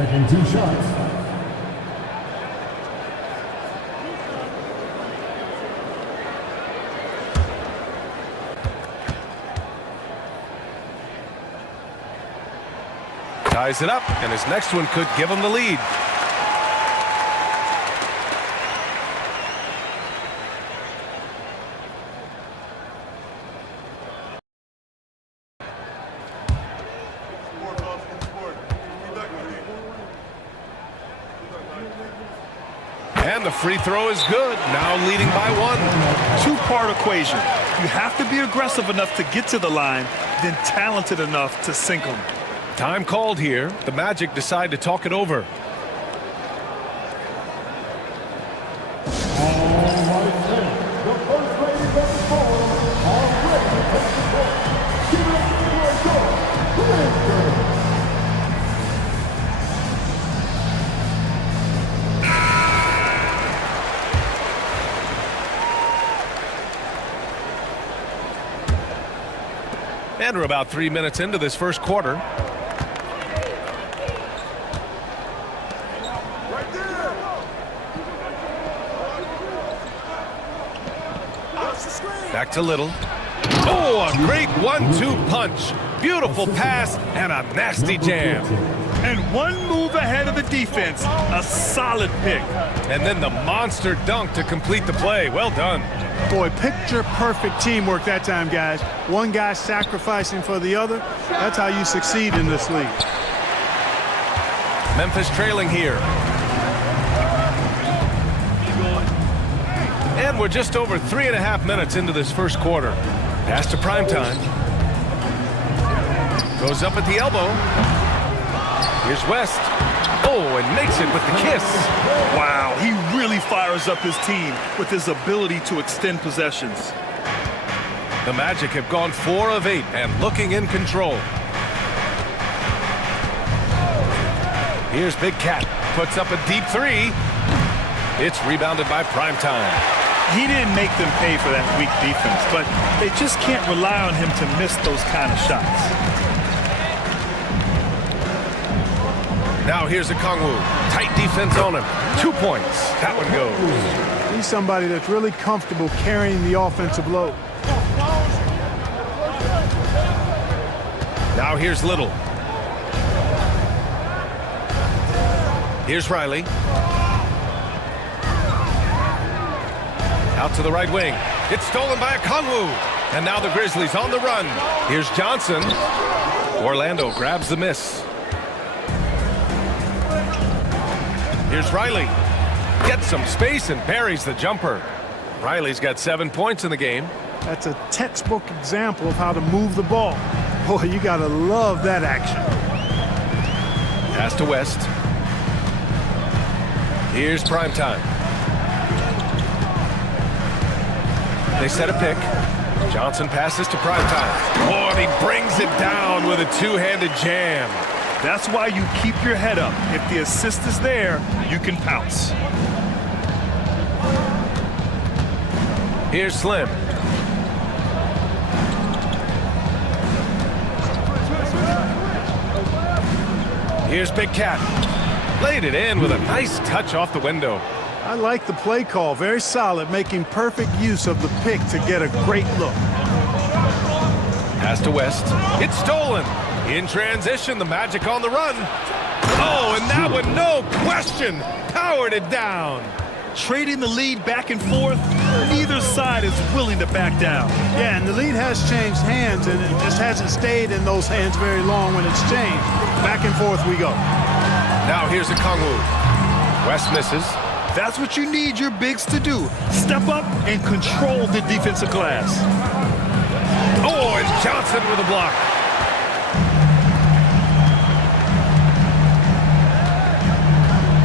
Taking 2 shots. Ties it up, and his next one could give him the lead. And the free throw is good. Now leading by 1. Two-part equation. You have to be aggressive enough to get to the line, then talented enough to sink them. Time called here. The Magic decide to talk it over. And we're about 3 minutes into this first quarter. Back to Little. Oh, a great 1-2 punch. Beautiful pass and a nasty jam. And one move ahead of the defense. A solid pick. And then the monster dunk to complete the play. Well done. Boy, picture-perfect teamwork that time, guys. One guy sacrificing for the other. That's how you succeed in this league. Memphis trailing here. And we're just over 3.5 minutes into this first quarter. Pass to Primetime. Goes up at the elbow. Here's West. Oh, and makes it with the kiss. Wow, he really fires up his team with his ability to extend possessions. The Magic have gone 4 of 8 and looking in control. Here's Big Cat. Puts up a deep 3. It's rebounded by Primetime. He didn't make them pay for that weak defense, but they just can't rely on him to miss those kind of shots. Now here's a Kongwu. Tight defense on him. 2 points. That one goes. He's somebody that's really comfortable carrying the offensive load. Now here's Little. Here's Riley. Out to the right wing. It's stolen by a Kongwu. And now the Grizzlies on the run. Here's Johnson. Orlando grabs the miss. Here's Riley. Gets some space and buries the jumper. Riley's got 7 points in the game. That's a textbook example of how to move the ball. Boy, you gotta love that action. Pass to West. Here's Primetime. They set a pick. Johnson passes to Primetime. Oh, and he brings it down with a two-handed jam. That's why you keep your head up. If the assist is there, you can pounce. Here's Slim. Here's Big Cat. Laid it in with a nice touch off the window. I like the play call. Very solid, making perfect use of the pick to get a great look. Pass to West. It's stolen. In transition, the Magic on the run. Oh, and that one, no question, powered it down. Trading the lead back and forth, neither side is willing to back down. Yeah, and the lead has changed hands, and it just hasn't stayed in those hands very long when it's changed. Back and forth we go. Now here's a Kongwu. West misses. That's what you need your bigs to do. Step up and control the defensive glass. Oh, and Johnson with a block.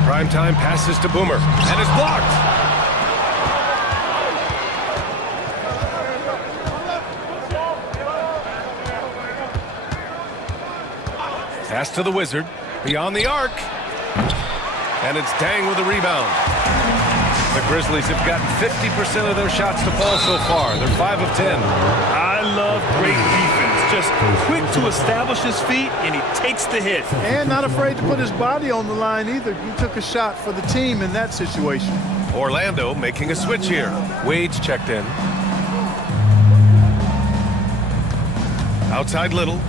Primetime passes to Boomer, and is blocked. Pass to the Wizard, beyond the arc. And it's Dang with a rebound. The Grizzlies have gotten 50% of their shots to fall so far. They're 5 of 10. I love great defense. just quick to establish his feet, and he takes the hit. And not afraid to put his body on the line either. He took a shot for the team in that situation. Orlando making a switch here. Wade's checked in. Outside Little.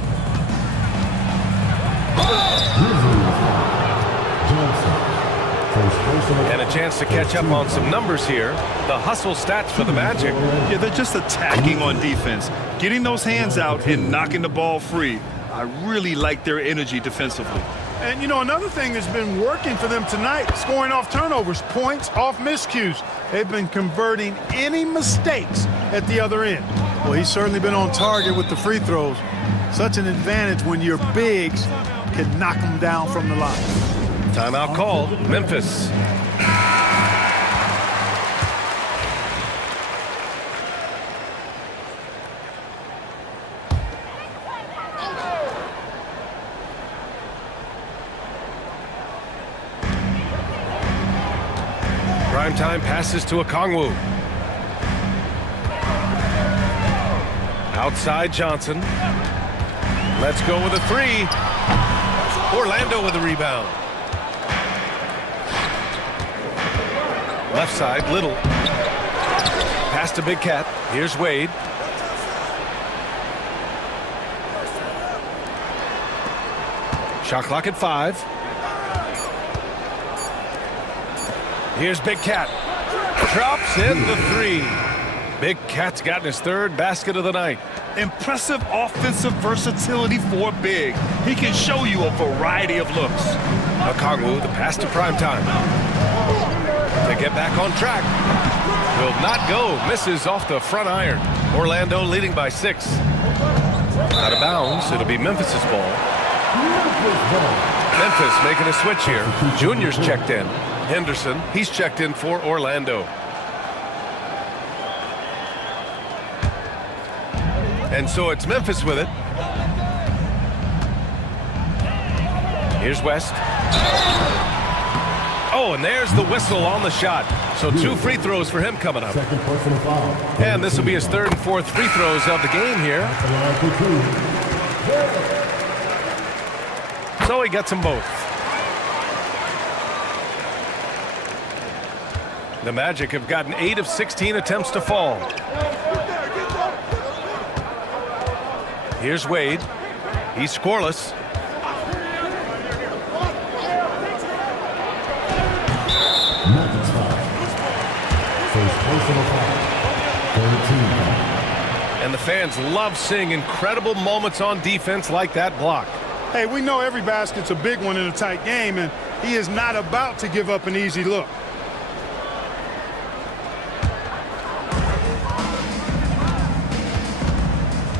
And a chance to catch up on some numbers here. The hustle stats for the Magic. Yeah, they're just attacking on defense, getting those hands out and knocking the ball free. I really like their energy defensively. And, you know, another thing that's been working for them tonight, scoring off turnovers, points off miscues. They've been converting any mistakes at the other end. Well, he's certainly been on target with the free throws. Such an advantage when your bigs can knock them down from the line. Timeout called. Memphis. Primetime passes to Okongwu. Outside Johnson. Let's go with a three. Orlando with a rebound. Left side, Little. Pass to Big Cat. Here's Wade. Shot clock at 5. Here's Big Cat. Drops in the 3. Big Cat's gotten his 3rd basket of the night. Impressive offensive versatility for Big. He can show you a variety of looks. Okongwu, the pass to Primetime. To get back on track. Will not go. Misses off the front iron. Orlando leading by 6. Out of bounds. It'll be Memphis's ball. Memphis making a switch here. Junior's checked in. Henderson, he's checked in for Orlando. And so it's Memphis with it. Here's West. Oh, and there's the whistle on the shot. So 2 free throws for him coming up. And this will be his 3rd and 4th free throws of the game here. So he gets them both. The Magic have gotten 8 of 16 attempts to fall. Here's Wade. He's scoreless. And the fans love seeing incredible moments on defense like that block. Hey, we know every basket's a big one in a tight game, and he is not about to give up an easy look.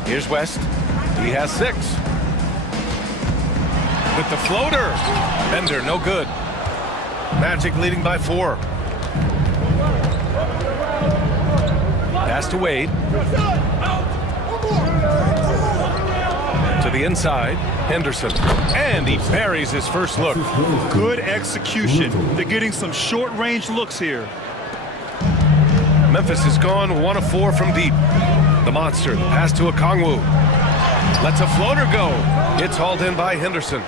Here's West. He has 6. With the floater. Bender, no good. Magic leading by 4. Pass to Wade. To the inside. Henderson. And he buries his first look. Good execution. They're getting some short-range looks here. Memphis has gone 1 of 4 from deep. The monster, the pass to Okongwu. Lets a floater go. It's hauled in by Henderson.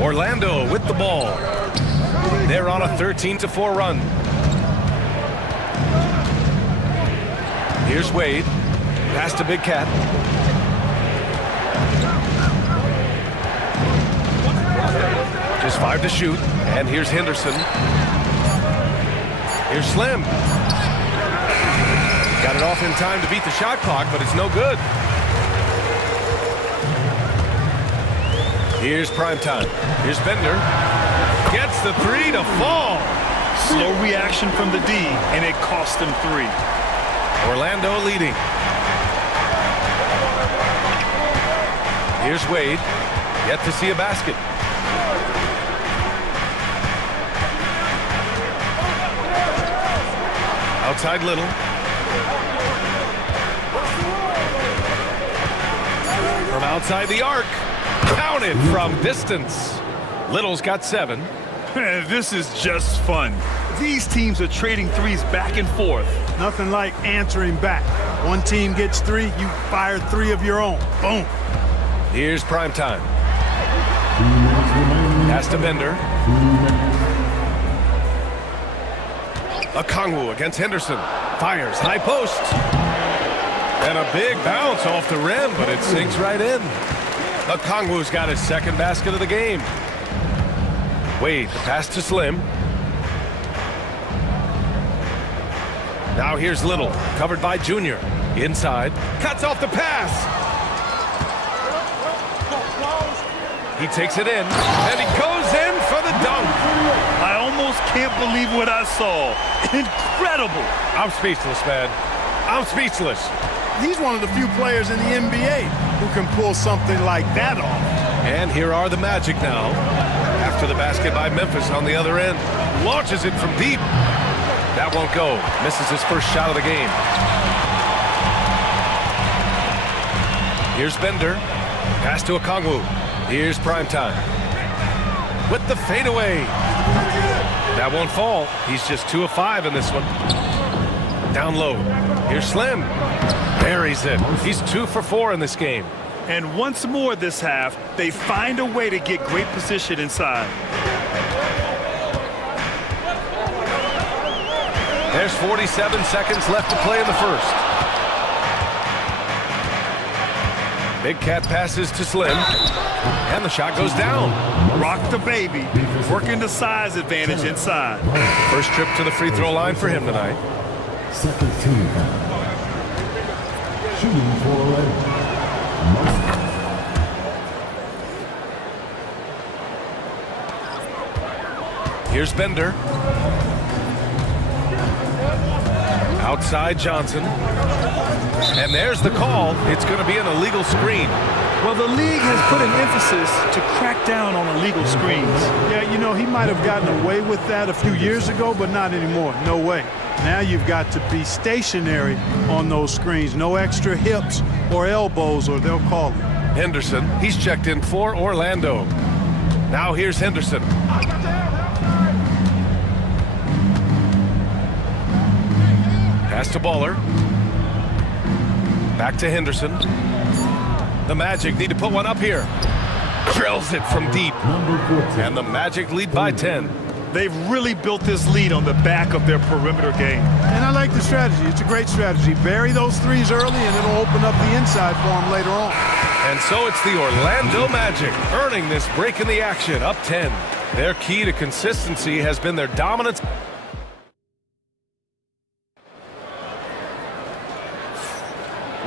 Orlando with the ball. They're on a 13-4 run. Here's Wade. Pass to Big Cat. Just 5 to shoot. And here's Henderson. Here's Slim. Got it off in time to beat the shot clock, but it's no good. Here's Primetime. Here's Bender. Gets the 3 to fall. Slow reaction from the D, and it cost him 3. Orlando leading. Here's Wade. Yet to see a basket. Outside Little. From outside the arc. Counted from distance. Little's got 7. This is just fun. These teams are trading threes back and forth. Nothing like answering back. One team gets 3, you fire 3 of your own. Boom. Here's prime time. Pass to Bender. Okongwu against Henderson. Fires, high post. And a big bounce off the rim, but it sinks right in. Okongwu's got his second basket of the game. Wade, the pass to Slim. Now here's Little, covered by Junior. Inside, cuts off the pass. He takes it in, and he goes in for the dunk. I almost can't believe what I saw. Incredible. I'm speechless, man. I'm speechless. He's one of the few players in the NBA who can pull something like that off. And here are the Magic now. After the basket by Memphis on the other end. Launches it from deep. That won't go. Misses his first shot of the game. Here's Bender. Pass to Okongwu. Here's prime time. With the fadeaway. That won't fall. He's just 2 of 5 in this one. Down low. Here's Slim. Buries it. He's 2 for 4 in this game. And once more this half, they find a way to get great position inside. There's 47 seconds left to play in the first. Big Cat passes to Slim. And the shot goes down. Rock the baby. Working the size advantage inside. First trip to the free throw line for him tonight. Second team foul. Shooting for Here's Bender. Outside Johnson. And there's the call. It's going to be an illegal screen. Well, the league has put an emphasis to crack down on illegal screens. Yeah, you know, he might have gotten away with that a few years ago, but not anymore. No way. Now you've got to be stationary on those screens. No extra hips or elbows, or they'll call it. Henderson, he's checked in for Orlando. Now here's Henderson. Pass to Baller. Back to Henderson. The Magic need to put one up here. Drills it from deep. And the Magic lead by 10. They've really built this lead on the back of their perimeter game. And I like the strategy. It's a great strategy. Bury those threes early, and it'll open up the inside for them later on. And so it's the Orlando Magic earning this break in the action, up 10. Their key to consistency has been their dominance.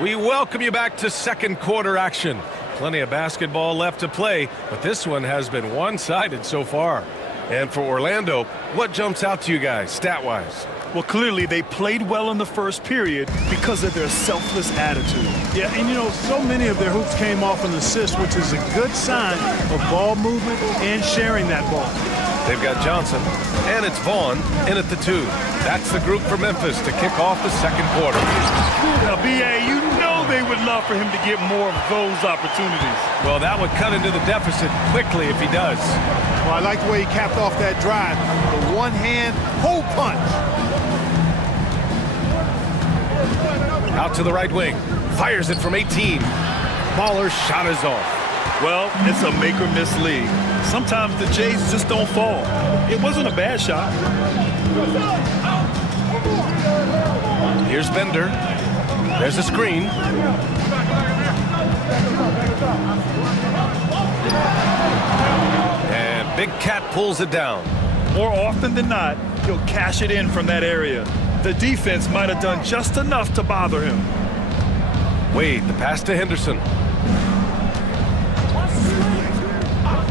We welcome you back to second quarter action. Plenty of basketball left to play, but this one has been one-sided so far. And for Orlando, what jumps out to you guys, stat-wise? Well, clearly they played well in the first period because of their selfless attitude. Yeah, and you know, so many of their hoops came off an assist, which is a good sign of ball movement and sharing that ball. They've got Johnson, and it's Vaughn in at the 2. That's the group for Memphis to kick off the second quarter. Now, B.A., you know they would love for him to get more of those opportunities. Well, that would cut into the deficit quickly if he does. Well, I like the way he capped off that drive. The one-hand hole punch. Out to the right wing. Fires it from 18. Baller's shot is off. Well, it's a make-or-miss league. Sometimes the Jays just don't fall. It wasn't a bad shot. Here's Bender. There's a screen. And Big Cat pulls it down. More often than not, he'll cash it in from that area. The defense might have done just enough to bother him. Wade, the pass to Henderson.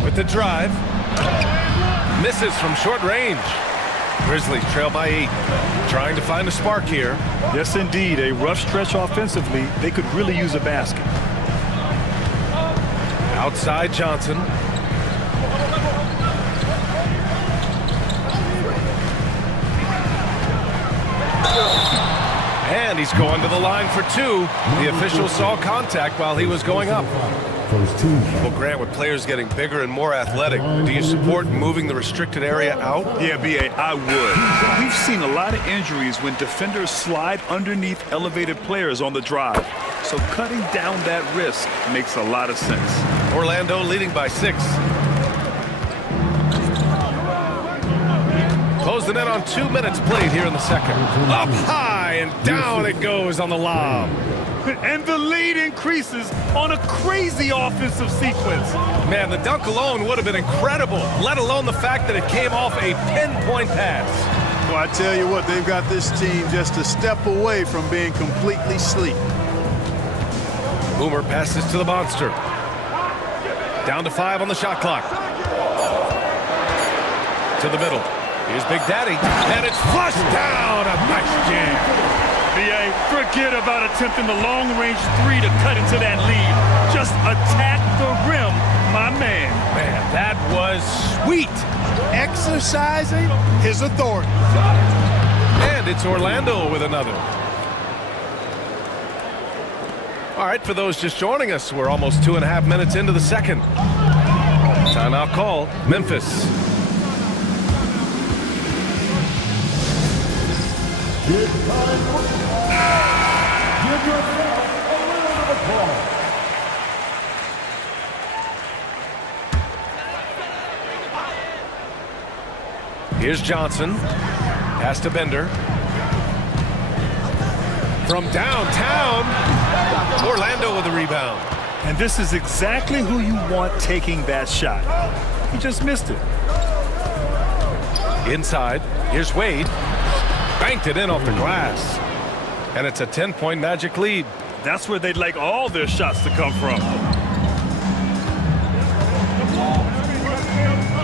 With the drive. Misses from short range. Grizzlies trail by 8. Trying to find a spark here. Yes, indeed. A rough stretch offensively. They could really use a basket. Outside Johnson. And he's going to the line for 2. The official saw contact while he was going up. first team Well, Grant, with players getting bigger and more athletic, do you support moving the restricted area out? Yeah, B.A., I would. We've seen a lot of injuries when defenders slide underneath elevated players on the drive. So cutting down that risk makes a lot of sense. Orlando leading by 6. Close the net on 2 minutes played here in the second. Up high and down it goes on the lob. And the lead increases on a crazy offensive sequence. Man, the dunk alone would have been incredible, let alone the fact that it came off a pinpoint pass. Well, I tell you what, they've got this team just a step away from being completely asleep. Boomer passes to the monster. Down to 5 on the shot clock. To the middle. Here's Big Daddy, and it's flushed down. A nice jam. B.A., forget about attempting the long-range 3 to cut into that lead. Just attack the rim, my man. Man, that was sweet. Exercising his authority. And it's Orlando with another. All right, for those just joining us, we're almost 2.5 minutes into the second. Timeout call, Memphis. Here's Johnson. Pass to Bender. From downtown, Orlando with the rebound. And this is exactly who you want taking that shot. He just missed it. Inside, here's Wade. Banked it in off the glass. And it's a 10-point Magic lead. That's where they'd like all their shots to come from.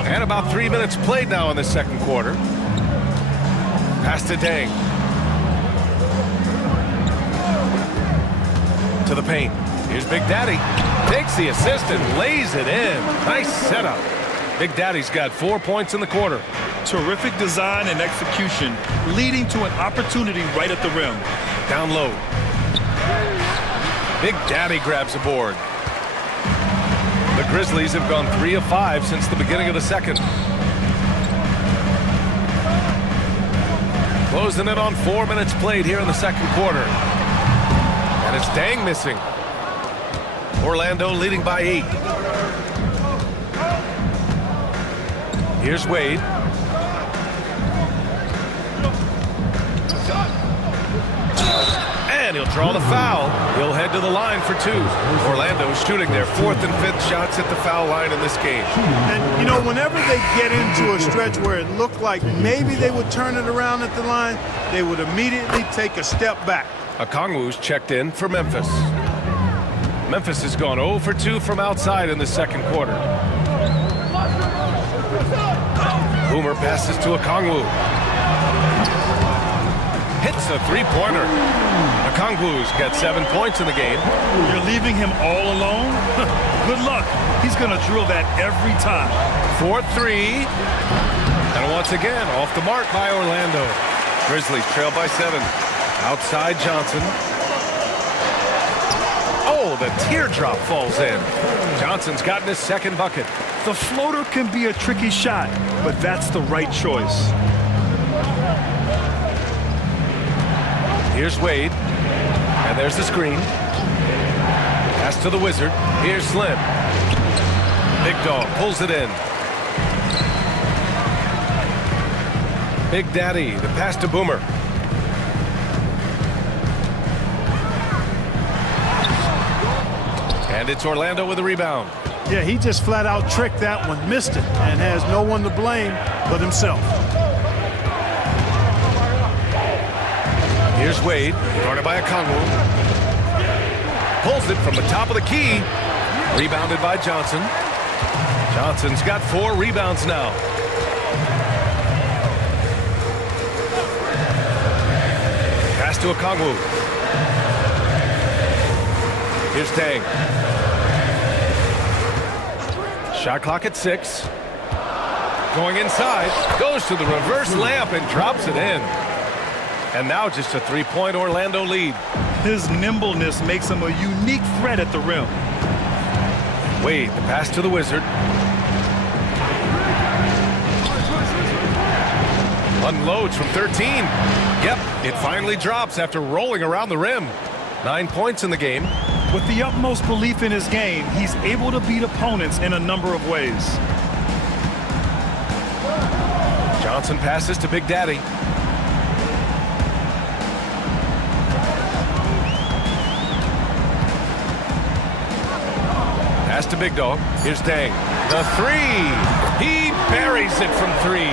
And about 3 minutes played now in the second quarter. Pass to Dang. To the paint. Here's Big Daddy. Takes the assist and lays it in. Nice setup. Big Daddy's got 4 points in the quarter. Terrific design and execution, leading to an opportunity right at the rim. Down low. Big Daddy grabs a board. The Grizzlies have gone 3 of 5 since the beginning of the second. Closing it on 4 minutes played here in the second quarter. And it's Dang missing. Orlando leading by 8. Here's Wade. And he'll draw the foul. He'll head to the line for 2. Orlando's shooting their 4th and 5th shots at the foul line in this game. And, you know, whenever they get into a stretch where it looked like maybe they would turn it around at the line, they would immediately take a step back. Okongwu's checked in for Memphis. Memphis has gone 0 for 2 from outside in the second quarter. Boomer passes to Okongwu. Hits a three-pointer. Okongwu's got 7 points in the game. You're leaving him all alone? Good luck. He's going to drill that every time. 4-3. And once again, off the mark by Orlando. Grizzlies trail by 7. Outside Johnson. Oh, the teardrop falls in. Johnson's gotten his second bucket. The floater can be a tricky shot, but that's the right choice. Here's Wade. And there's the screen. Pass to the Wizard. Here's Slim. Big Dog pulls it in. Big Daddy, the pass to Boomer. And it's Orlando with a rebound. Yeah, he just flat out tricked that one, missed it, and has no one to blame but himself. Here's Wade, guarded by Okongwu. Pulls it from the top of the key. Rebounded by Johnson. Johnson's got 4 rebounds now. Pass to Okongwu. Here's Dang. Shot clock at 6. Going inside. Goes to the reverse layup and drops it in. And now just a 3-point Orlando lead. His nimbleness makes him a unique threat at the rim. Wade, the pass to the Wizard. Unloads from 13. Yep, it finally drops after rolling around the rim. 9 points in the game. With the utmost belief in his game, he's able to beat opponents in a number of ways. Johnson passes to Big Daddy. Pass to Big Dog. Here's Dang. The three. He buries it from 3.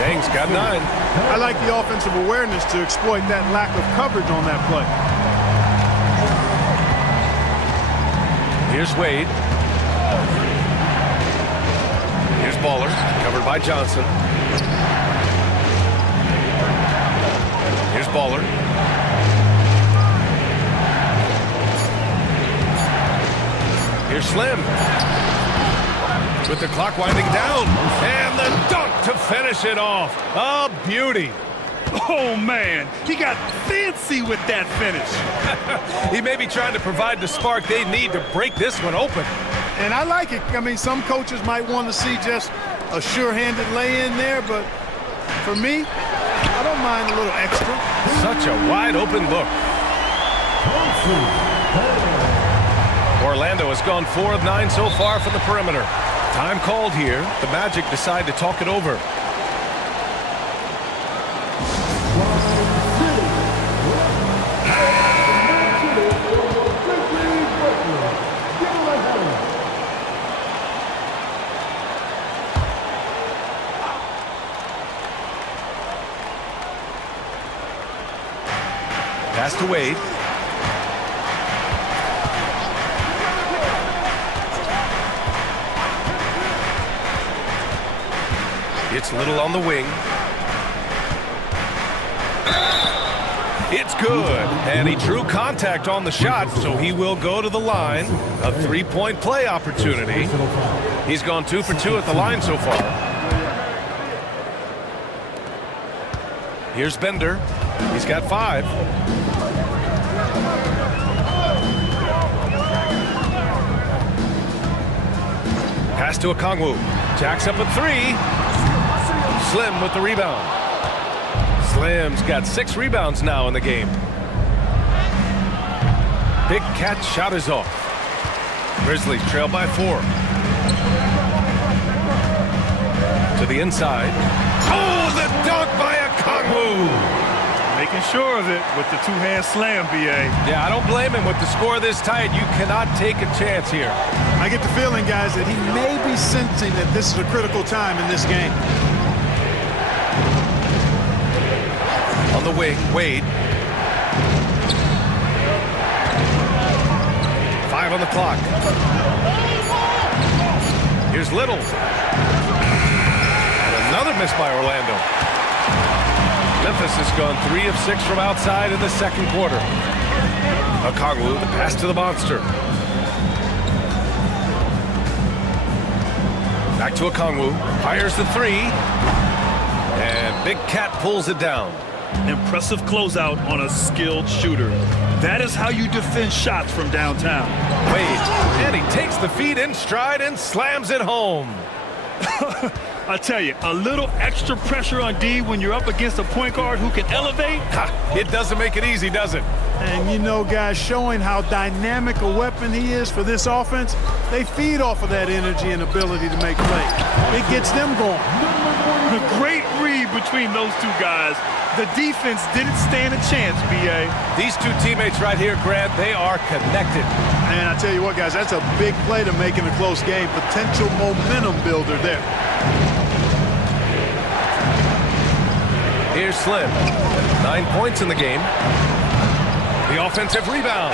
Dang's got 9. I like the offensive awareness to exploit that lack of coverage on that play. Here's Wade. Here's Baller, covered by Johnson. Here's Baller. Here's Slim. With the clock winding down. And the dunk to finish it off. A beauty. Oh, man, he got fancy with that finish. He may be trying to provide the spark they need to break this one open. And I like it. I mean, some coaches might want to see just a sure-handed lay-in there, but for me, I don't mind a little extra. Such a wide-open look. Orlando has gone 4 of 9 so far from the perimeter. Time called here. The Magic decide to talk it over. Pass to Wade. It's Little on the wing. It's good. And he drew contact on the shot, so he will go to the line. A 3-point play opportunity. He's gone 2 for 2 at the line so far. Here's Bender. He's got 5. Pass to Okongwu. Jacks up a 3. Slim with the rebound. Slim's got 6 rebounds now in the game. Big Cat shot is off. Grizzlies trail by 4. To the inside. Oh, the dunk by Okongwu! Making sure of it with the two-hand slam, B.A. Yeah, I don't blame him. With the score this tight, you cannot take a chance here. I get the feeling, guys, that he may be sensing that this is a critical time in this game. On the wing, Wade. 5 on the clock. Here's Little. And another miss by Orlando. Memphis has gone 3 of 6 from outside in the second quarter. Okongwu, the pass to the monster. Back to Okongwu. Fires the 3. And Big Cat pulls it down. Impressive closeout on a skilled shooter. That is how you defend shots from downtown. Wade, and he takes the feed in stride and slams it home. I tell you, a little extra pressure on D when you're up against a point guard who can elevate. Ha, it doesn't make it easy, does it? And you know, guys, showing how dynamic a weapon he is for this offense, they feed off of that energy and ability to make plays. It gets them going. The great read between those two guys. The defense didn't stand a chance, B.A. These two teammates right here, Grant, they are connected. And I tell you what, guys, that's a big play to make in a close game. Potential momentum builder there. Here's Slim. 9 points in the game. The offensive rebound.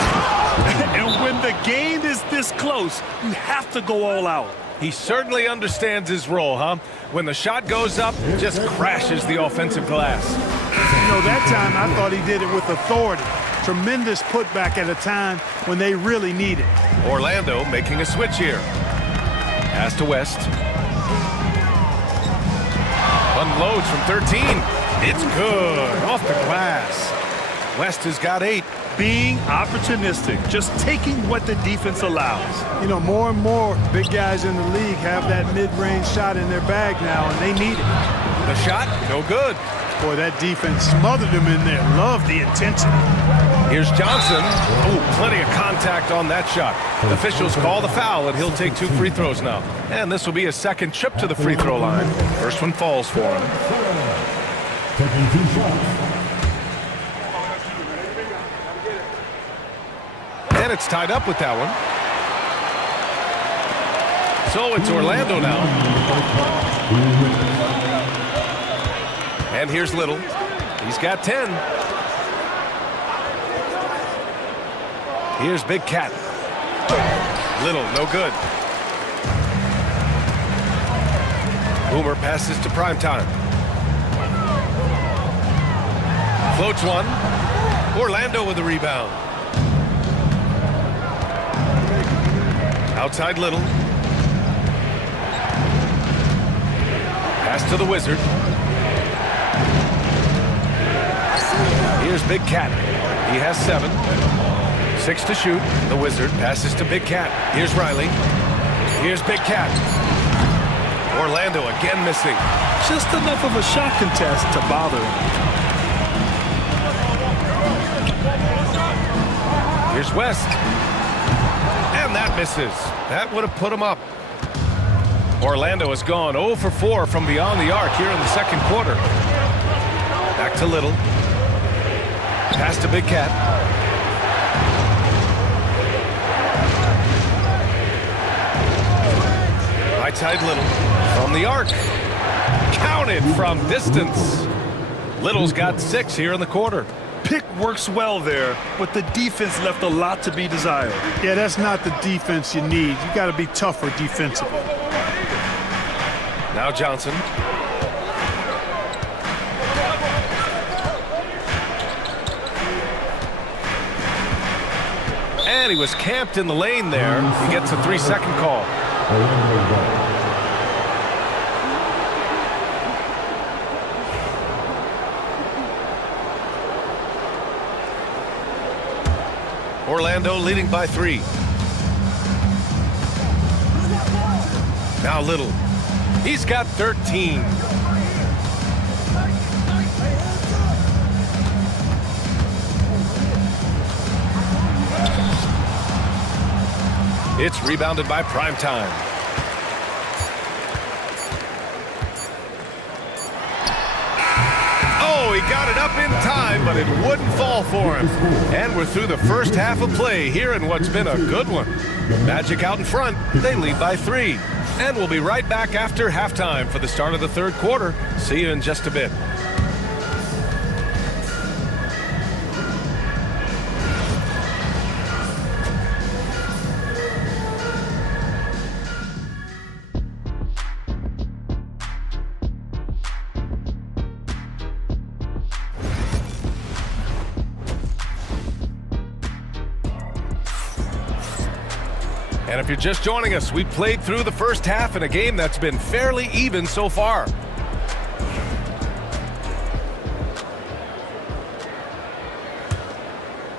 And when the game is this close, you have to go all out. He certainly understands his role, huh? When the shot goes up, just crashes the offensive glass. You know, that time I thought he did it with authority. Tremendous putback at a time when they really need it. Orlando making a switch here. Pass to West. Unloads from 13. It's good. Off the glass. West has got 8. Being opportunistic, just taking what the defense allows. You know, more and more big guys in the league have that mid-range shot in their bag now, and they need it. The shot, no good. Boy, that defense smothered him in there. Love the intensity. Here's Johnson. Oh, plenty of contact on that shot. Officials call the foul, and he'll take 2 free throws now. And this will be his second trip to the free throw line. First one falls for him. Taking 2 shots. And it's tied up with that one. So it's Orlando now. And here's Little. He's got 10. Here's Big Cat. Little, no good. Boomer passes to Primetime. Floats one. Orlando with the rebound. Outside Little. Pass to the Wizard. Here's Big Cat. He has 7. 6 to shoot. The Wizard passes to Big Cat. Here's Riley. Here's Big Cat. Orlando again missing. Just enough of a shot contest to bother him. Here's West. And that misses. That would have put him up. Orlando has gone 0 for 4 from beyond the arc here in the second quarter. Back to Little. Pass to Big Cat. Right-side Little. From the arc. Counted from distance. Little's got 6 here in the quarter. Pick works well there, but the defense left a lot to be desired. Yeah, that's not the defense you need. You got to be tougher defensively. Now Johnson. And he was camped in the lane there. He gets a 3-second call. Orlando leading by 3. Now Little. He's got 13. It's rebounded by Primetime. Oh, he got it up in time, but it wouldn't fall for him. And we're through the first half of play here in what's been a good one. Magic out in front. They lead by 3. And we'll be right back after halftime for the start of the third quarter. See you in just a bit. And if you're just joining us, we've played through the first half in a game that's been fairly even so far.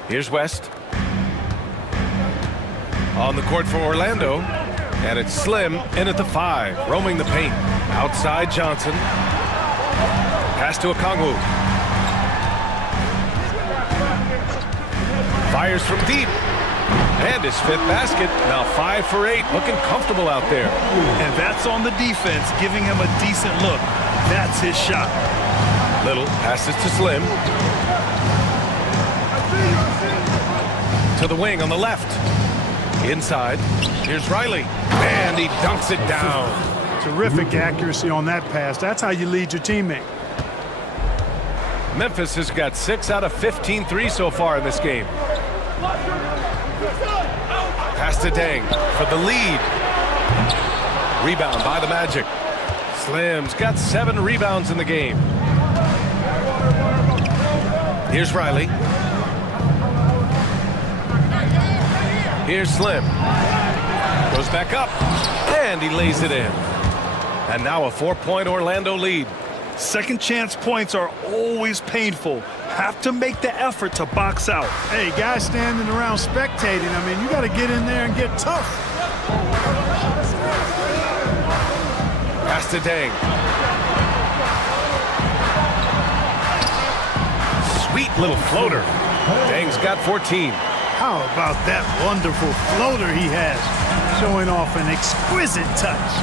Here's West. On the court for Orlando. And it's Slim in at the 5, roaming the paint. Outside Johnson. Pass to Okongwu. Fires from deep. And his 5th basket. Now 5 for 8. Looking comfortable out there. And that's on the defense, giving him a decent look. That's his shot. Little passes to Slim. To the wing on the left. Inside. Here's Riley. And he dunks it down. Terrific accuracy on that pass. That's how you lead your teammate. Memphis has got 6 out of 15 threes so far in this game. Pass to Deng for the lead. Rebound by the Magic. Slim's got 7 rebounds in the game. Here's Riley. Here's Slim. Goes back up. And he lays it in. And now a 4-point Orlando lead. Second chance points are always painful. Have to make the effort to box out. Hey, guys standing around spectating, I mean, you got to get in there and get tough. Pass to Dang. Sweet little floater. Dang's got 14. How about that wonderful floater he has, showing off an exquisite touch.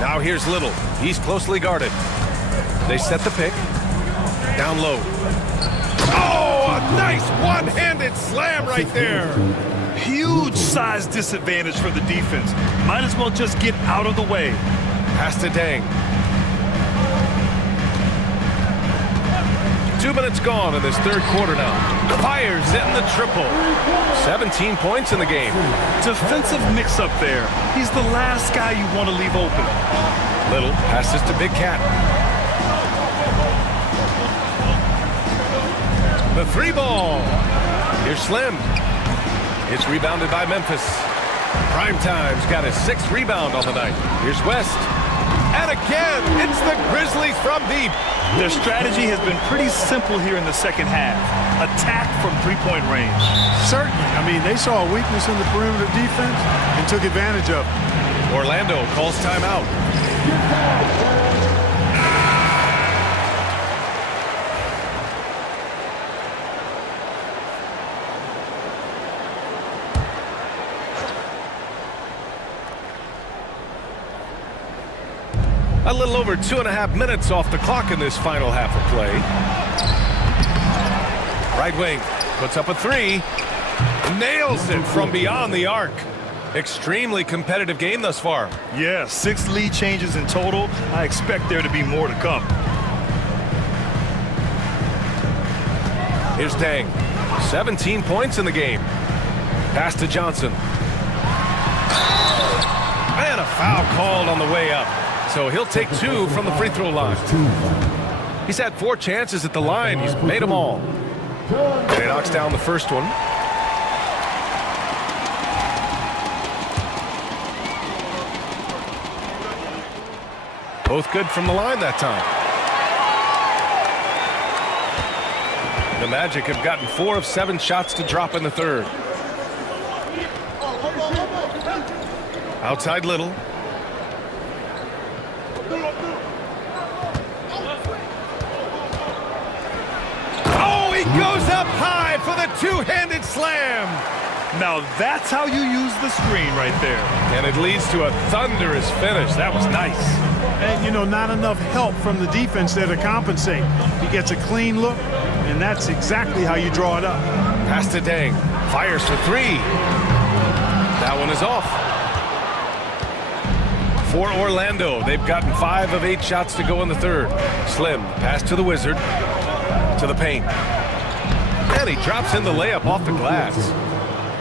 Now here's Little. He's closely guarded. They set the pick. Down low. Oh, a nice one-handed slam right there. Huge size disadvantage for the defense. Might as well just get out of the way. Pass to Dang. 2 minutes gone in this third quarter now. Fires in the triple. 17 points in the game. Defensive mix-up there. He's the last guy you want to leave open. Little passes to Big Cat. The three ball. Here's Slim. It's rebounded by Memphis. Primetime's got his 6th rebound on the night. Here's West. And again, it's the Grizzlies from deep. Their strategy has been pretty simple here in the second half. Attack from three-point range. Certainly. I mean, they saw a weakness in the perimeter defense and took advantage of it. Orlando calls timeout. A little over 2.5 minutes off the clock in this final half of play. Right wing puts up a three. Nails it from beyond the arc. Extremely competitive game thus far. Yeah, 6 lead changes in total. I expect there to be more to come. Here's Dang. 17 points in the game. Pass to Johnson. And a foul called on the way up. So he'll take 2 from the free throw line. He's had 4 chances at the line. He's made them all. And he knocks down the first one. Both good from the line that time. The Magic have gotten 4 of 7 shots to drop in the third. Outside Little. Oh, he goes up high for the two-handed slam. Now that's how you use the screen right there. And it leads to a thunderous finish. That was nice. And, you know, not enough help from the defense there to compensate. He gets a clean look, and that's exactly how you draw it up. Pass to Dang. Fires for 3. That one is off. For Orlando, they've gotten 5 of 8 shots to go in the third. Slim, pass to the Wizard. To the paint. And he drops in the layup off the glass.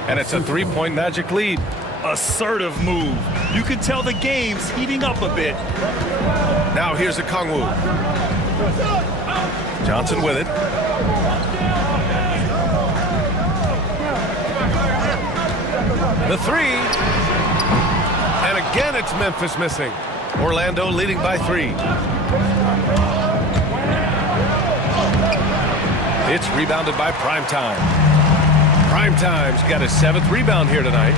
And it's a 3-point Magic lead. Assertive move. You can tell the game's heating up a bit. Now here's a Kongwu. Johnson with it. The 3. And again it's Memphis missing. Orlando leading by 3. It's rebounded by Primetime. Primetime's got his 7th rebound here tonight.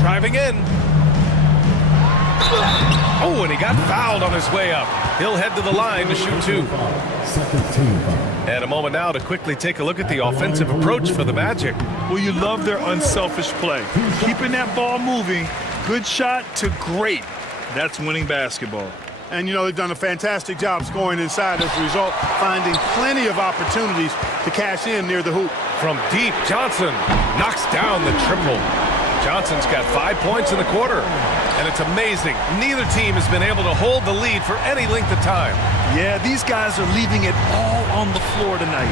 Driving in. Oh, and he got fouled on his way up. He'll head to the line to shoot 2. And a moment now to quickly take a look at the offensive approach for the Magic. Well, you love their unselfish play. Keeping that ball moving, good shot to great. That's winning basketball. And, you know, they've done a fantastic job scoring inside as a result, finding plenty of opportunities to cash in near the hoop. From deep, Johnson knocks down the triple. Johnson's got 5 points in the quarter. And it's amazing. Neither team has been able to hold the lead for any length of time. Yeah, these guys are leaving it all on the floor tonight.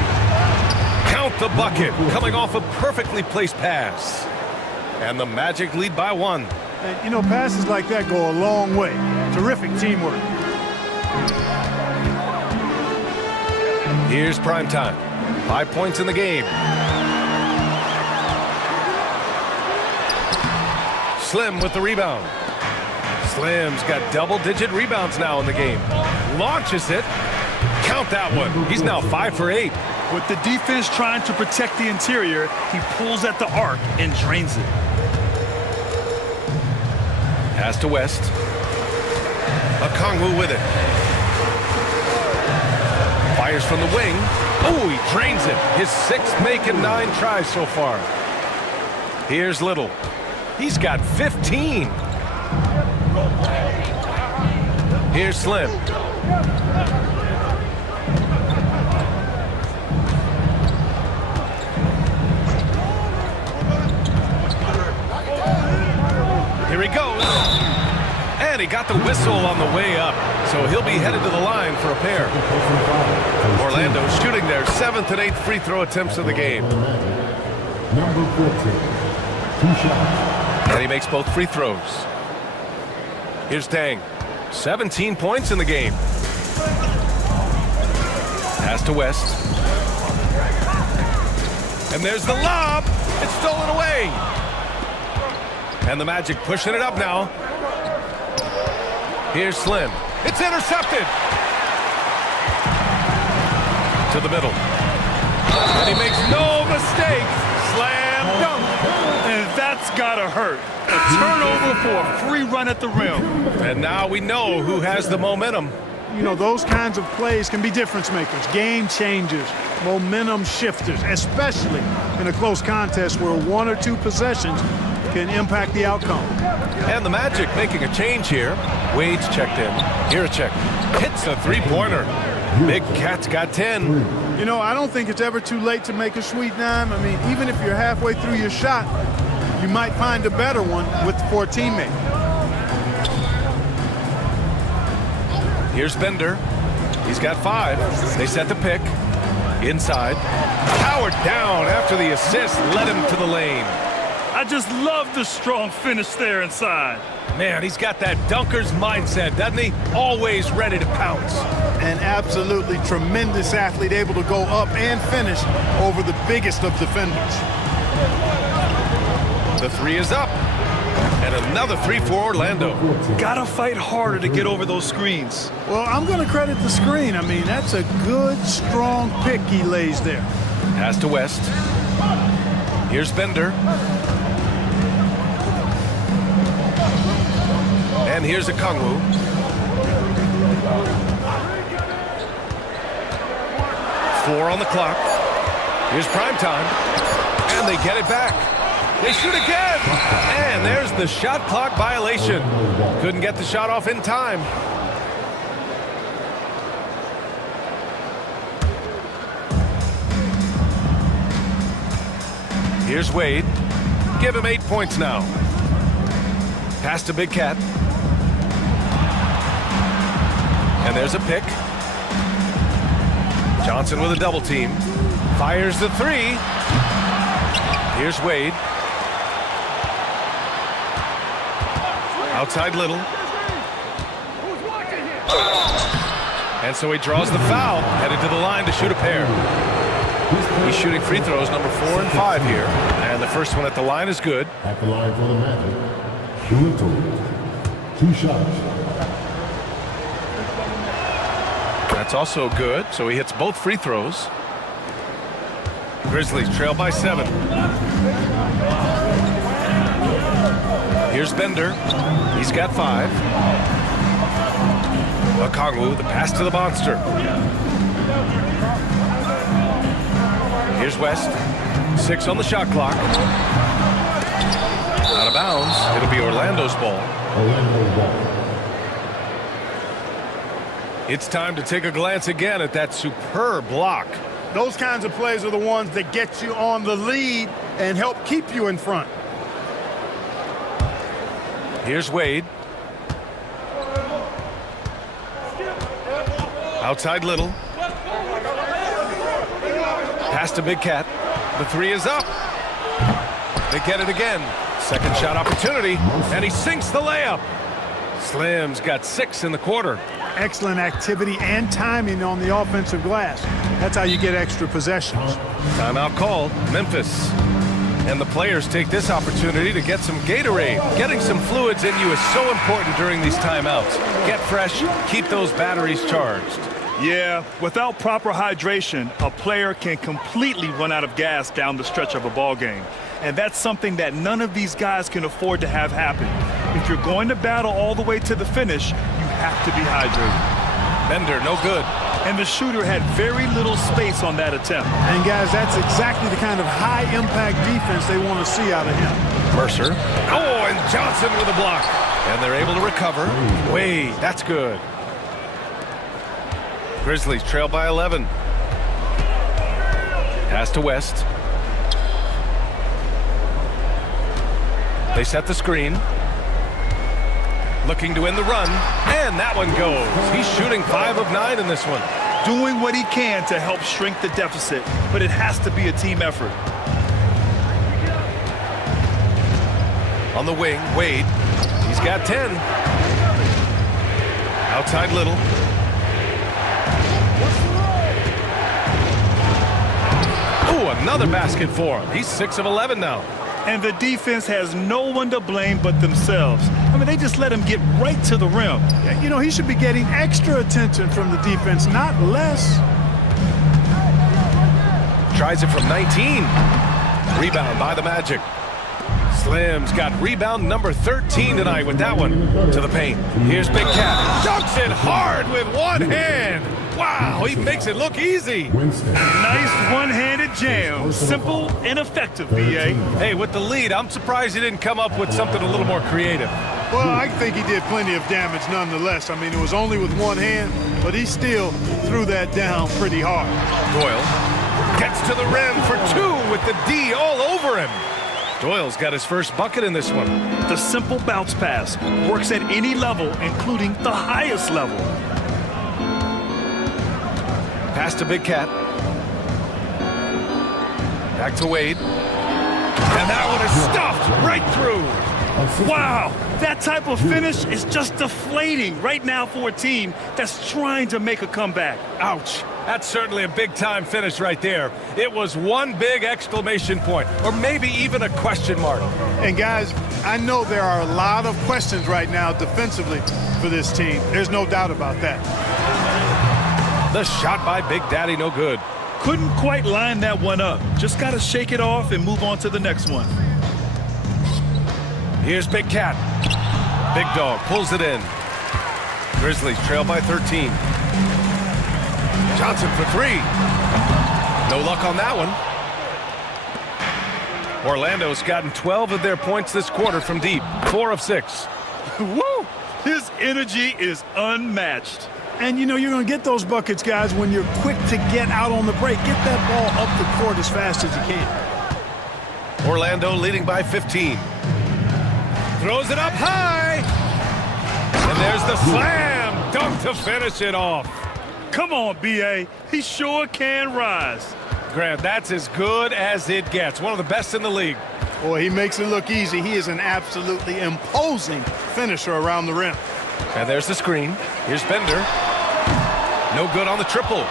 Count the bucket, coming off a perfectly placed pass. And the Magic lead by 1. And, you know, passes like that go a long way. Terrific teamwork. Here's Primetime. 5 points in the game. Slim with the rebound. Slim's got double-digit rebounds now in the game. Launches it. Count that one. He's now 5 for 8. With the defense trying to protect the interior, he pulls at the arc and drains it. Pass to West. Okongwu with it. Fires from the wing. Oh, he drains it. His 6th make in 9 tries so far. Here's Little. He's got 15. Here's Slim. Here he goes. And he got the whistle on the way up. So he'll be headed to the line for a pair. Orlando shooting their 7th and 8th free throw attempts of the game. Number 14. 2 shots. And he makes both free throws. Here's Tang. 17 points in the game. Pass to West. And there's the lob. It's stolen away. And the Magic pushing it up now. Here's Slim. It's intercepted. To the middle. And he makes no mistake. Slam dunk. And that's gotta hurt. A turnover for a free run at the rim. And now we know who has the momentum. You know, those kinds of plays can be difference makers, game changers, momentum shifters, especially in a close contest where 1 or 2 possessions can impact the outcome. And the Magic making a change here. Wade's checked in. Here a check. Hits a 3-pointer. Big Cat's got 10. You know, I don't think it's ever too late to make a sweet dime. I mean, even if you're halfway through your shot, you might find a better one for a teammate. Here's Bender. He's got 5. They set the pick. Inside. Powered down after the assist led him to the lane. I just love the strong finish there inside. Man, he's got that dunker's mindset, doesn't he? Always ready to pounce. An absolutely tremendous athlete, able to go up and finish over the biggest of defenders. The 3 is up. And another 3 for Orlando. Gotta fight harder to get over those screens. Well, I'm going to credit the screen. I mean, that's a good, strong pick he lays there. Pass to West. Here's Bender. And here's Okongwu. Four on the clock. Here's prime time. And they get it back. They shoot again. And there's the shot clock violation. Couldn't get the shot off in time. Here's Wade. Give him 8 points now. Pass to Big Cat. And there's a pick. Johnson with a double team. Fires the 3. Here's Wade. Outside Little. And so he draws the foul, headed to the line to shoot a pair. He's shooting free throws number 4 and 5 here. And the first one at the line is good. At the line for the Magic. 2 shots. That's also good, so he hits both free throws. Grizzlies trail by 7. Here's Bender. He's got 5. Okongwu, the pass to the monster. Here's West. 6 on the shot clock. Out of bounds. It'll be Orlando's ball. Orlando ball. It's time to take a glance again at that superb block. Those kinds of plays are the ones that get you on the lead and help keep you in front. Here's Wade. Outside Little. Pass to Big Cat. The 3 is up. They get it again. Second shot opportunity, and he sinks the layup. Slim's got 6 in the quarter. Excellent activity and timing on the offensive glass. That's how you get extra possessions. Timeout called. Memphis. And the players take this opportunity to get some Gatorade. Getting some fluids in you is so important during these timeouts. Get fresh, keep those batteries charged. Yeah, without proper hydration, a player can completely run out of gas down the stretch of a ball game. And that's something that none of these guys can afford to have happen. If you're going to battle all the way to the finish, you have to be hydrated. Bender, no good. And the shooter had very little space on that attempt. And guys, that's exactly the kind of high-impact defense they want to see out of him. Mercer. Oh, and Johnson with a block. And they're able to recover. Wade, that's good. Grizzlies trail by 11. Pass to West. They set the screen. Looking to win the run. And that one goes. He's shooting 5 of 9 in this one. Doing what he can to help shrink the deficit, but it has to be a team effort. On the wing, Wade. He's got 10. Outside Little. Ooh, another basket for him. He's 6 of 11 now. And the defense has no one to blame but themselves. I mean, they just let him get right to the rim. You know, he should be getting extra attention from the defense, not less. Tries it from 19. Rebound by the Magic. Slim's got rebound number 13 tonight with that one. To the paint. Here's Big Cat. Dunks it hard with one hand. Wow, he makes it look easy. Winston. Nice one-handed jam. Simple and effective, B.A. Hey, with the lead, I'm surprised he didn't come up with something a little more creative. Well, I think he did plenty of damage nonetheless. I mean, it was only with one hand, but he still threw that down pretty hard. Doyle gets to the rim for 2 with the D all over him. Doyle's got his first bucket in this one. The simple bounce pass works at any level, including the highest level. Pass to Big Cat. Back to Wade. And that one is stuffed right through. Wow, that type of finish is just deflating right now for a team that's trying to make a comeback. Ouch. That's certainly a big-time finish right there. It was one big exclamation point, or maybe even a question mark. And guys, I know there are a lot of questions right now defensively for this team. There's no doubt about that. The shot by Big Daddy, no good. Couldn't quite line that one up. Just got to shake it off and move on to the next one. Here's Big Cat. Big Dog pulls it in. Grizzlies trail by 13. Johnson for 3. No luck on that one. Orlando's gotten 12 of their points this quarter from deep. 4 of 6. Woo! His energy is unmatched. And, you know, you're going to get those buckets, guys, when you're quick to get out on the break. Get that ball up the court as fast as you can. Orlando leading by 15. Throws it up high. And there's the slam dunk to finish it off. Come on, B.A. He sure can rise. Grant, that's as good as it gets. One of the best in the league. Boy, he makes it look easy. He is an absolutely imposing finisher around the rim. And there's the screen. Here's Bender. No good on the triple.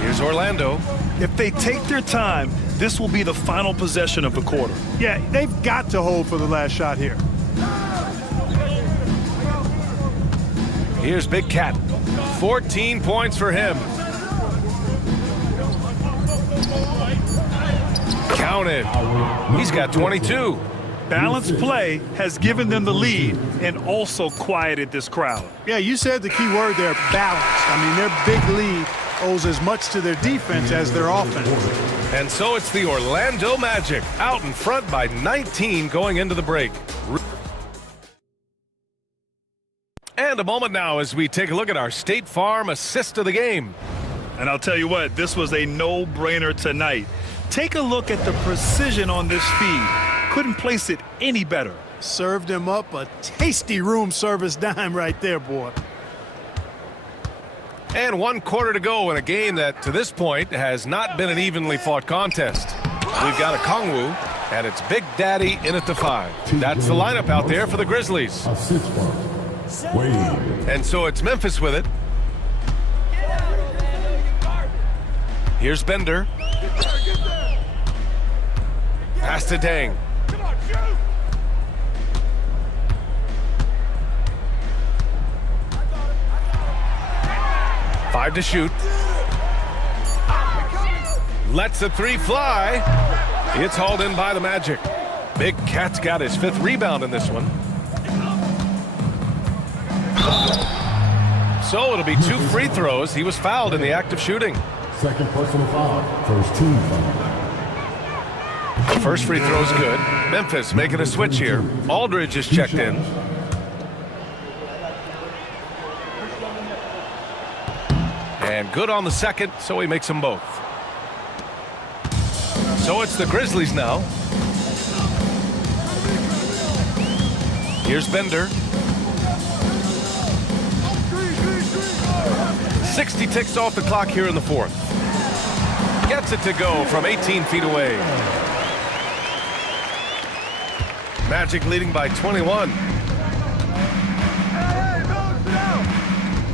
Here's Orlando. If they take their time, this will be the final possession of the quarter. Yeah, they've got to hold for the last shot here. Here's Big Cat. 14 points for him. Counted. He's got 22. Balanced play has given them the lead and also quieted this crowd. Yeah, you said the key word there, balanced. I mean, their big lead owes as much to their defense as their offense. And so it's the Orlando Magic out in front by 19 going into the break. And a moment now as we take a look at our State Farm assist of the game. And I'll tell you what, this was a no-brainer tonight. Take a look at the precision on this feed. Couldn't place it any better. Served him up a tasty room service dime right there, boy. And 1 quarter to go in a game that, to this point, has not been an evenly fought contest. We've got a Kongwu, and it's Big Daddy in at the 5. That's the lineup out there for the Grizzlies. Assist for Wade. And so it's Memphis with it. Here's Bender. Pass to Dang. 5 to shoot. Lets the 3 fly. It's hauled in by the Magic. Big Cat's got his 5th rebound in this one. So it'll be 2 free throws. He was fouled in the act of shooting. Second personal foul. First team foul. The first free throw is good. Memphis making a switch here. Aldridge is checked in. And good on the second, so he makes them both. So it's the Grizzlies now. Here's Bender. 60 ticks off the clock here in the 4th. Gets it to go from 18 feet away. Magic leading by 21.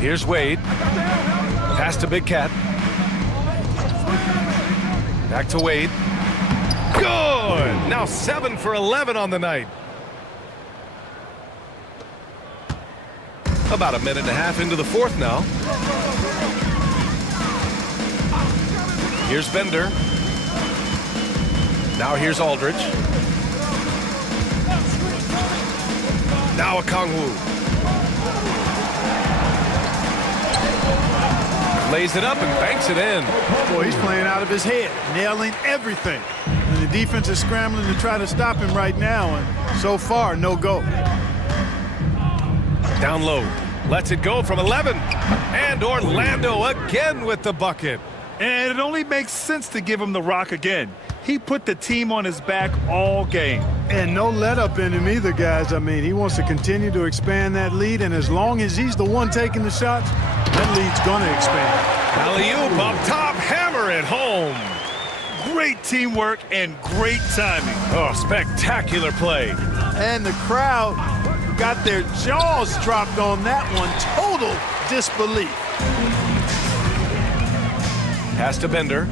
Here's Wade. Pass to Big Cat. Back to Wade. Good! Now 7 for 11 on the night. About a minute and a half into the 4th now. Here's Bender. Now here's Aldridge. Now Okongwu. Lays it up and banks it in. Boy, he's playing out of his head, nailing everything. And the defense is scrambling to try to stop him right now, and so far, no go. Down low. Lets it go from 11. And Orlando again with the bucket. And it only makes sense to give him the rock again. He put the team on his back all game. And no let up in him either, guys. I mean, he wants to continue to expand that lead, and as long as he's the one taking the shots, that lead's gonna expand. Alley-oop up top, hammer it home. Great teamwork and great timing. Oh, spectacular play. And the crowd got their jaws dropped on that one. Total disbelief. Pass to Bender.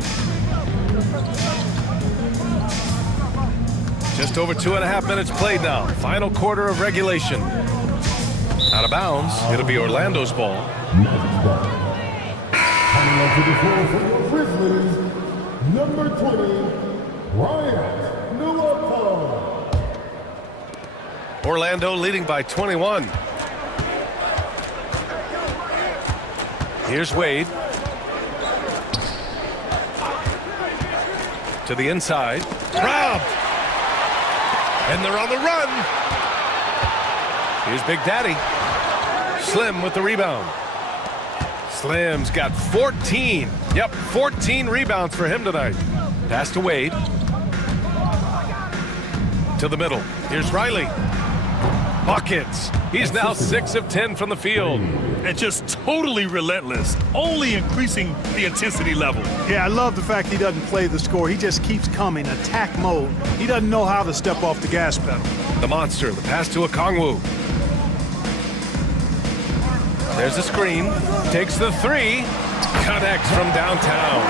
Just over 2.5 minutes played now. Final quarter of regulation. Out of bounds. It'll be Orlando's ball. Magic ball. Coming onto the floor for your Grizzlies, number 20, Bryant Nwankpa. Orlando leading by 21. Here's Wade. To the inside. Robbed. And they're on the run. Here's Big Daddy. Slim with the rebound. Slim's got 14. Yep, 14 rebounds for him tonight. Pass to Wade. To the middle. Here's Riley. Buckets. He's now 6 of 10 from the field. And just totally relentless, only increasing the intensity level. Yeah, I love the fact he doesn't play the score. He just keeps coming, attack mode. He doesn't know how to step off the gas pedal. The monster, the pass to Okongwu. There's a screen. Takes the 3. Connects from downtown.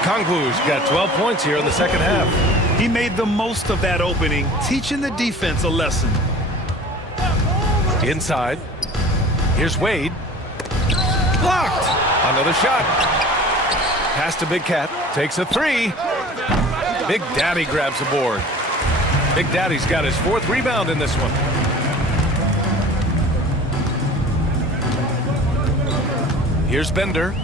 Okongwu's got 12 points here in the second half. He made the most of that opening, teaching the defense a lesson. Inside. Here's Wade. Blocked. Another shot. Pass to Big Cat. Takes a 3. Big Daddy grabs the board. Big Daddy's got his 4th rebound in this one. Here's Bender.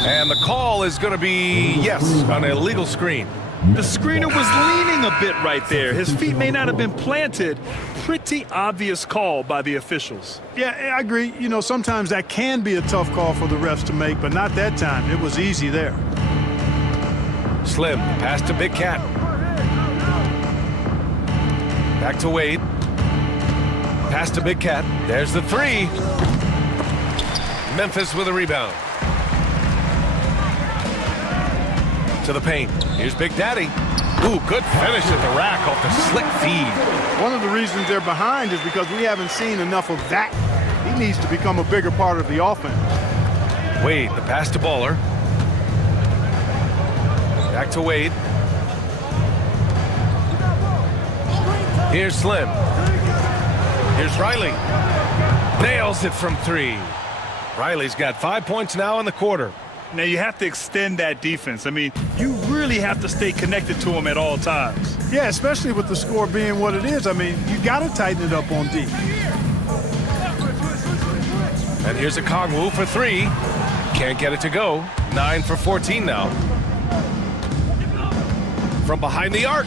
And the call is going to be, yes, an illegal screen. The screener was leaning a bit right there. His feet may not have been planted. Pretty obvious call by the officials. Yeah, I agree. You know, sometimes that can be a tough call for the refs to make, but not that time. It was easy there. Slim, pass to Big Cat. Back to Wade. Pass to Big Cat. There's the 3. Memphis with a rebound. To the paint. Here's Big Daddy. Ooh, good finish at the rack off the slick feed. One of the reasons they're behind is because we haven't seen enough of that. He needs to become a bigger part of the offense. Wade, the pass to Baller. Back to Wade. Here's Slim. Here's Riley. Nails it from 3. Riley's got 5 points now in the quarter. Now you have to extend that defense. I mean, you really have to stay connected to them at all times. Yeah, especially with the score being what it is. I mean, you got to tighten it up on D. And here's a Kongwu for 3. Can't get it to go. 9 for 14 now. From behind the arc.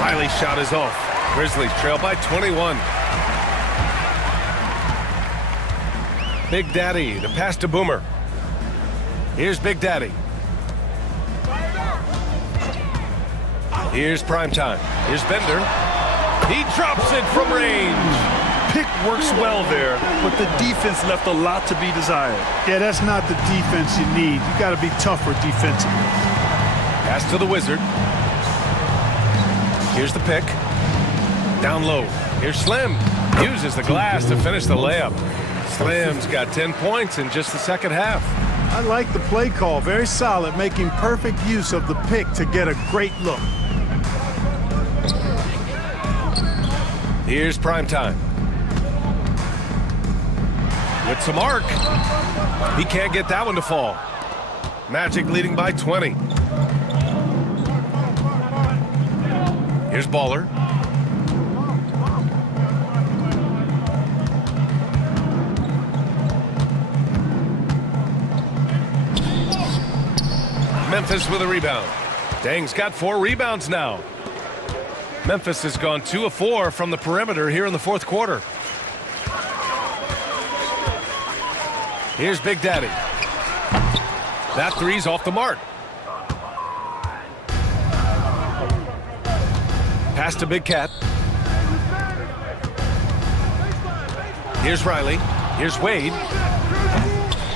Riley's shot is off. Grizzlies trail by 21. Big Daddy, the pass to Boomer. Here's Big Daddy. Here's Primetime. Here's Bender. He drops it from range. Pick works well there, but the defense left a lot to be desired. Yeah, that's not the defense you need. You got to be tougher defensively. Pass to the Wizard. Here's the pick. Down low. Here's Slim. Uses the glass to finish the layup. Slim's got 10 points in just the second half. I like the play call. Very solid, making perfect use of the pick to get a great look. Here's Primetime. With some arc. He can't get that one to fall. Magic leading by 20. Here's Baller. Memphis with a rebound. Dang's got 4 rebounds now. Memphis has gone 2 of 4 from the perimeter here in the fourth quarter. Here's Big Daddy. That 3's off the mark. Pass to Big Cat. Here's Riley. Here's Wade.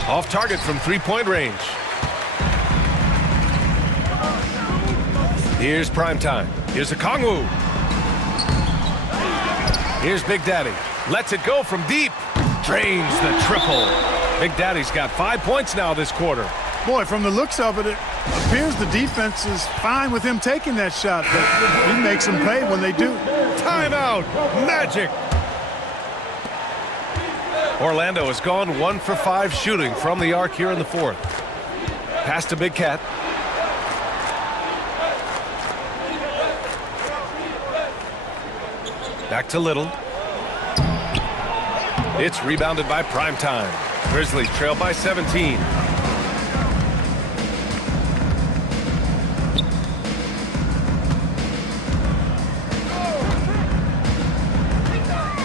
Off target from 3-point range. Here's Primetime. Here's a Kongwu. Here's Big Daddy. Lets it go from deep. Drains the triple. Big Daddy's got 5 points now this quarter. Boy, from the looks of it, it appears the defense is fine with him taking that shot, but he makes them pay when they do. Timeout. Magic. Orlando has gone 1 for 5 shooting from the arc here in the fourth. Pass to Big Cat. Back to Little. It's rebounded by Primetime. Grizzlies trail by 17.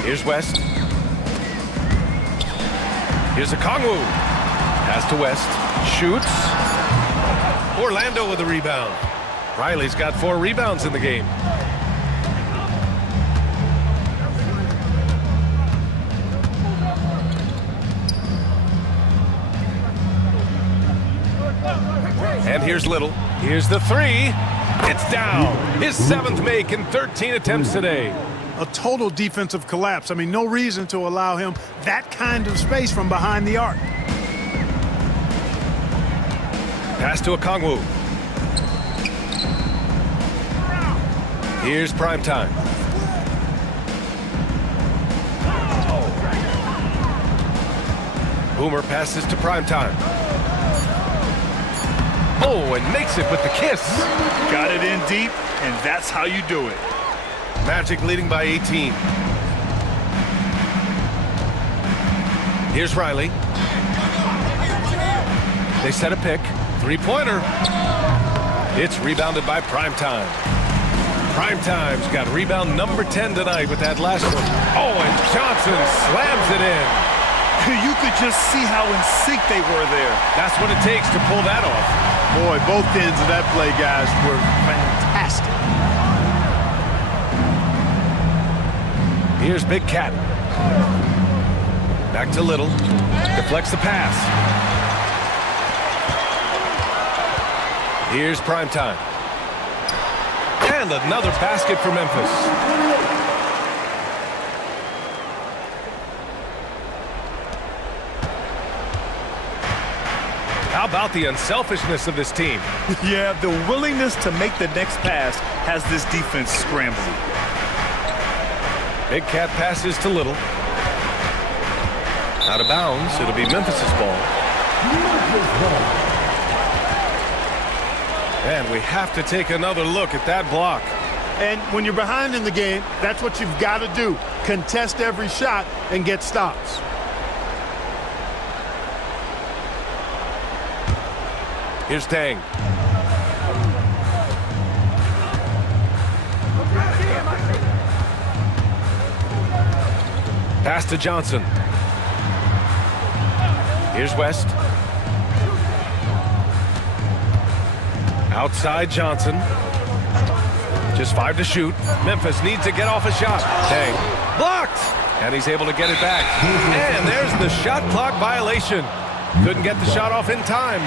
Here's West. Here's a Kongwu. Pass to West. Shoots. Orlando with a rebound. Riley's got 4 rebounds in the game. And here's Little. Here's the 3. It's down. His 7th make in 13 attempts today. A total defensive collapse. I mean, no reason to allow him that kind of space from behind the arc. Pass to a Kongwu. Here's Primetime. Boomer passes to Primetime. Oh, and makes it with the kiss. Got it in deep, and that's how you do it. Magic leading by 18. Here's Riley. They set a pick. 3-pointer. It's rebounded by Primetime. Primetime's got rebound number 10 tonight with that last one. Oh, and Johnson slams it in. You could just see how in sync they were there. That's what it takes to pull that off. Boy, both ends of that play, guys, were fantastic. Here's Big Cat. Back to Little. Deflects the pass. Here's Primetime. And another basket for Memphis. How about the unselfishness of this team? Yeah, the willingness to make the next pass has this defense scrambling. Big Cat passes to Little. Out of bounds. It'll be Memphis's ball. And we have to take another look at that block. And when you're behind in the game, that's what you've got to do. Contest every shot and get stops. Here's Dang. Pass to Johnson. Here's West. Outside Johnson. Just 5 to shoot. Memphis needs to get off a shot. Dang. Blocked! And he's able to get it back. And there's the shot clock violation. Couldn't get the shot off in time.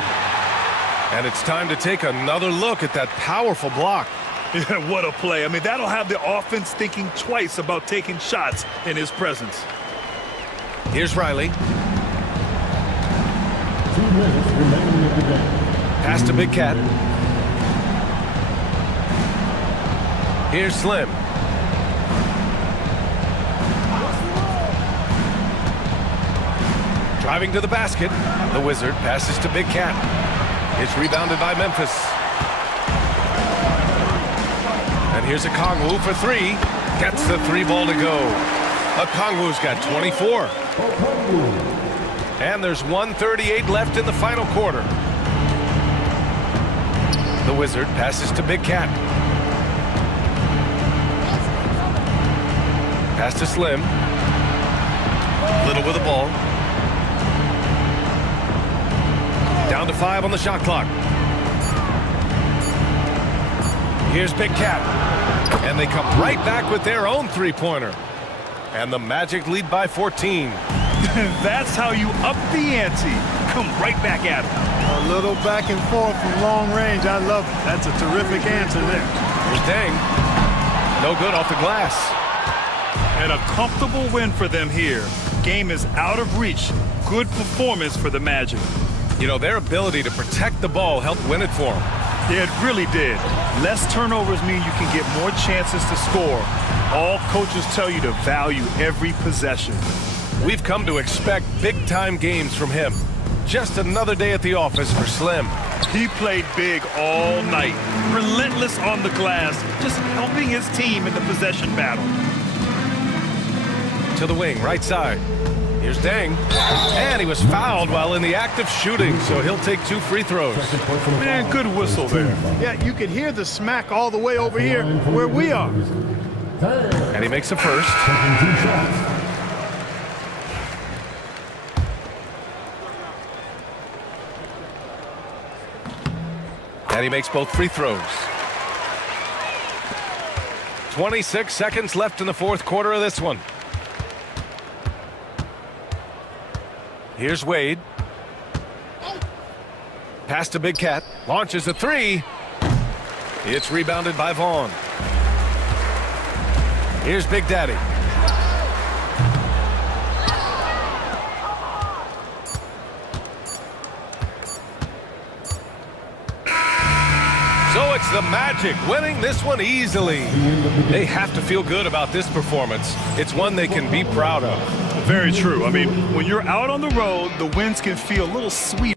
And it's time to take another look at that powerful block. Yeah, what a play. I mean, that'll have the offense thinking twice about taking shots in his presence. Here's Riley. 2 minutes remaining in the game. Pass to Big Cat. Here's Slim. Driving to the basket. The Wizard passes to Big Cat. It's rebounded by Memphis. And here's Okongwu for 3. Gets the 3 ball to go. Okongwu's got 24. And there's 1:38 left in the final quarter. The Wizard passes to Big Cat. Pass to Slim. Little with the ball. Down to 5 on the shot clock. Here's Big Cat. And they come right back with their own 3-pointer. And the Magic lead by 14. That's how you up the ante. Come right back at him. A little back and forth from long range. I love it. That's a terrific answer there. Here's Dang. No good off the glass. And a comfortable win for them here. Game is out of reach. Good performance for the Magic. You know, their ability to protect the ball helped win it for them. Yeah, it really did. Less turnovers mean you can get more chances to score. All coaches tell you to value every possession. We've come to expect big-time games from him. Just another day at the office for Slim. He played big all night. Relentless on the glass, just helping his team in the possession battle. To the wing, right side. Here's Dang. And he was fouled while in the act of shooting, so he'll take 2 free throws. Man, good whistle there. Yeah, you could hear the smack all the way over here where we are. And he makes a first. Taking 2 shots. And he makes both free throws. 26 seconds left in the 4th quarter of this one. Here's Wade. Pass to Big Cat. Launches a 3. It's rebounded by Vaughn. Here's Big Daddy. So it's the Magic winning this one easily. They have to feel good about this performance. It's one they can be proud of. Very true. I mean, when you're out on the road, the wins can feel a little sweet.